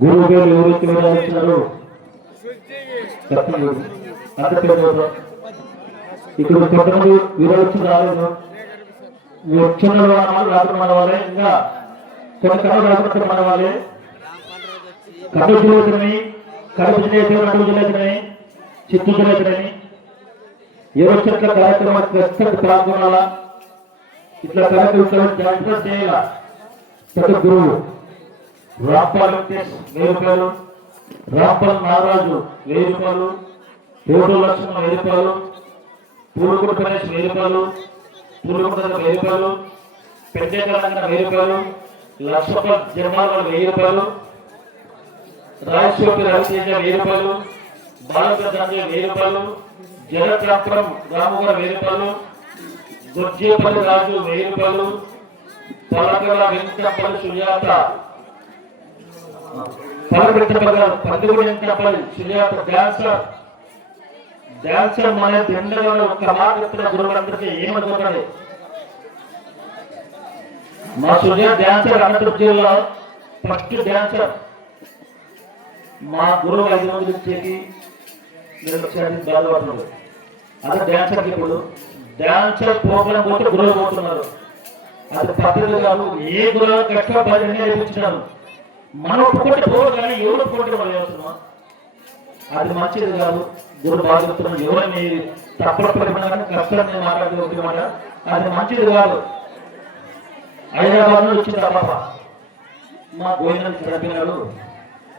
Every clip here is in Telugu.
గురువు గారు ఎవరైతే విరాయించారో ఇక్కడ కొంతమంది విరాయించి రాలేదు. వచ్చిన రాత్రి మన వాళ్ళే, ఇంకా కొన్ని కళలు రాత్రి మన వాళ్ళే. కడప జిల్లాని, కడప జిల్లాని, చిత్తూరు జిల్లాని ఎవరు చెట్ల కార్యక్రమాలు ఖచ్చితంగా పాల్గొనాలా. ఇట్లా కార్యక్రమాలు జాగ్రత్త చేయాల. పెద్ద గురువు రాంపాల్ 1000 రూపాయలు, రాంపాల్ నాగరాజు 1000 రూపాయలు, పేరు లక్ష్మణ 1000 రూపాయలు, పూలకొండ గణేష్ 1000 రూపాయలు, పూలకొండ 1000 రూపాయలు, పెద్దెకరంగ 1000 రూపాయలు, లక్ష్మణ జర్మాల 1000 రూపాయలు, రాయచోటి రవితేజ 1000 రూపాయలు, బాలభద్రంజ 1000 రూపాయలు, జగత్రాపురం రాముగారు 1000 రూపాయలు, గుర్జేపల్లి రాజు 1000 రూపాయలు, పలకల వెంకటపల్లి సుజాత, వెంకటపల్లి సుజాత డాన్సర్ మన దండలో ఒక్క మాట చెప్తున్న గురువులందరికీ ఏమనుకోండి. మా సుజాత డాన్సర్ అనంతపురం జిల్లా ఫస్ట్ డాన్సర్. మా గురువు 500 ఇచ్చేకి బాధపడుతున్నారు. అదే డాన్సర్. ఇప్పుడు డాన్సర్ ప్రోగ్రామ్ పోతే గురువులు పోతున్నారు. అది పద్ధతి కాదు. ఏ గురువు కష్టపడి నేర్పించినారు. మనం ఒప్పుకుంటే పోరు, కానీ ఎవరు ఒప్పుకుంటే మనం చేస్తున్నాం. అది మంచిది కాదు. గురువు బాధిస్తున్నాం. ఎవరిని తప్పుడు పరిమాణం కానీ కష్టాన్ని మాట్లాడే మాట అది మంచిది కాదు. హైదరాబాద్ నుంచి వచ్చింది ఆ పాప. మా గోవిందని చనిపోయినాడు.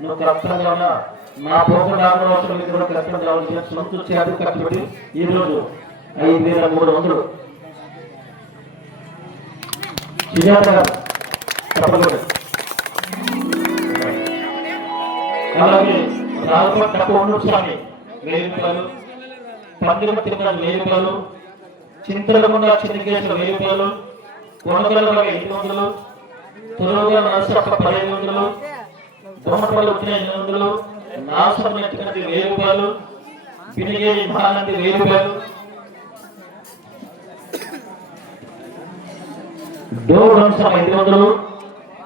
నువ్వు కష్టంగా ఉన్నా నా ప్రోగ్రాం అవసరం మీద కూడా కష్టం కావాలి. సొంత చేతి కష్టపడి ఈరోజు 5300 సుజాత గారు తప్పలేదు. అలాగే రాఘవ తప్ప స్వామి 1000 రూపాయలు, పందిరి తిరుమల 1000 రూపాయలు, చింతలకొండ చిన్నకేశ్వర 1000 రూపాయలు, కొనగల 800, తురుగా నరసప్ప 1500, బొమ్మపల్లి వచ్చిన 800, నాశనం నెట్టినది 1000 రూపాయలు, పినిగేరి మహానంది 1000 రూపాయలు, డోర్ వంశం 500,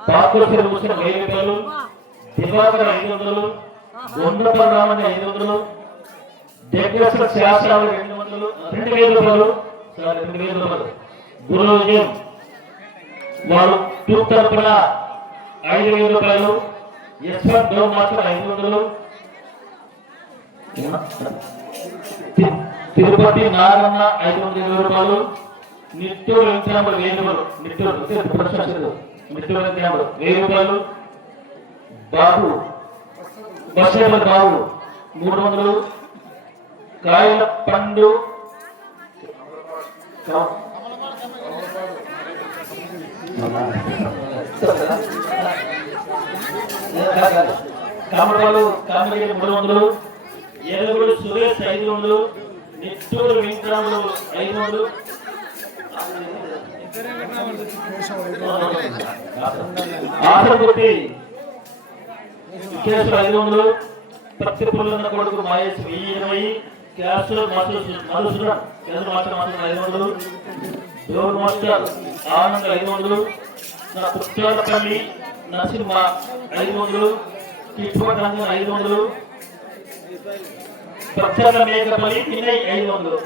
పాకులపల్లి వచ్చిన 1000 రూపాయలు, దివాకర్ 500, గొండపల్లి రామని 500, దగ్గర శాస్త్రాలు 2000 రూపాయలు, 2000 రూపాయలు. గురువు విజయం వారు టూ తరపున 5000 రూపాయలు, యశ్వంత్ డోర్ మాత్రం 500, తిరుపతి నారన్న 520 రూపాయలు, నిట్టూరు వెంకటరాముడు 1000 రూపాయలు, నిట్టూరు వెంకటరాముడు 1000 రూపాయలు, బాబు బస్సేపల్లి బాబు 300, కాయల పండు కామరాలు కామగిరి 300, ఏడుగుడు సురేష్ 500, నిట్టూరు వెంకటరాముడు 500, ఆసరగుట్టి కేసులు 500, పత్తిపుల్లన్న కొడుకు మహేష్ 1020, క్యాసులు మధుసూదన్ కేసులు మాత్రం 500, డోర్ మాస్టర్ ఆనంద్ 500, నా పుట్టాలపల్లి నరసింహ 500, కిట్పట్ రంగన్ 500, ప్రత్యేక మేకపల్లి వినయ్ 500.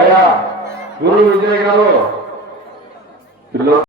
అయ్యా గురు విజయ్ గారు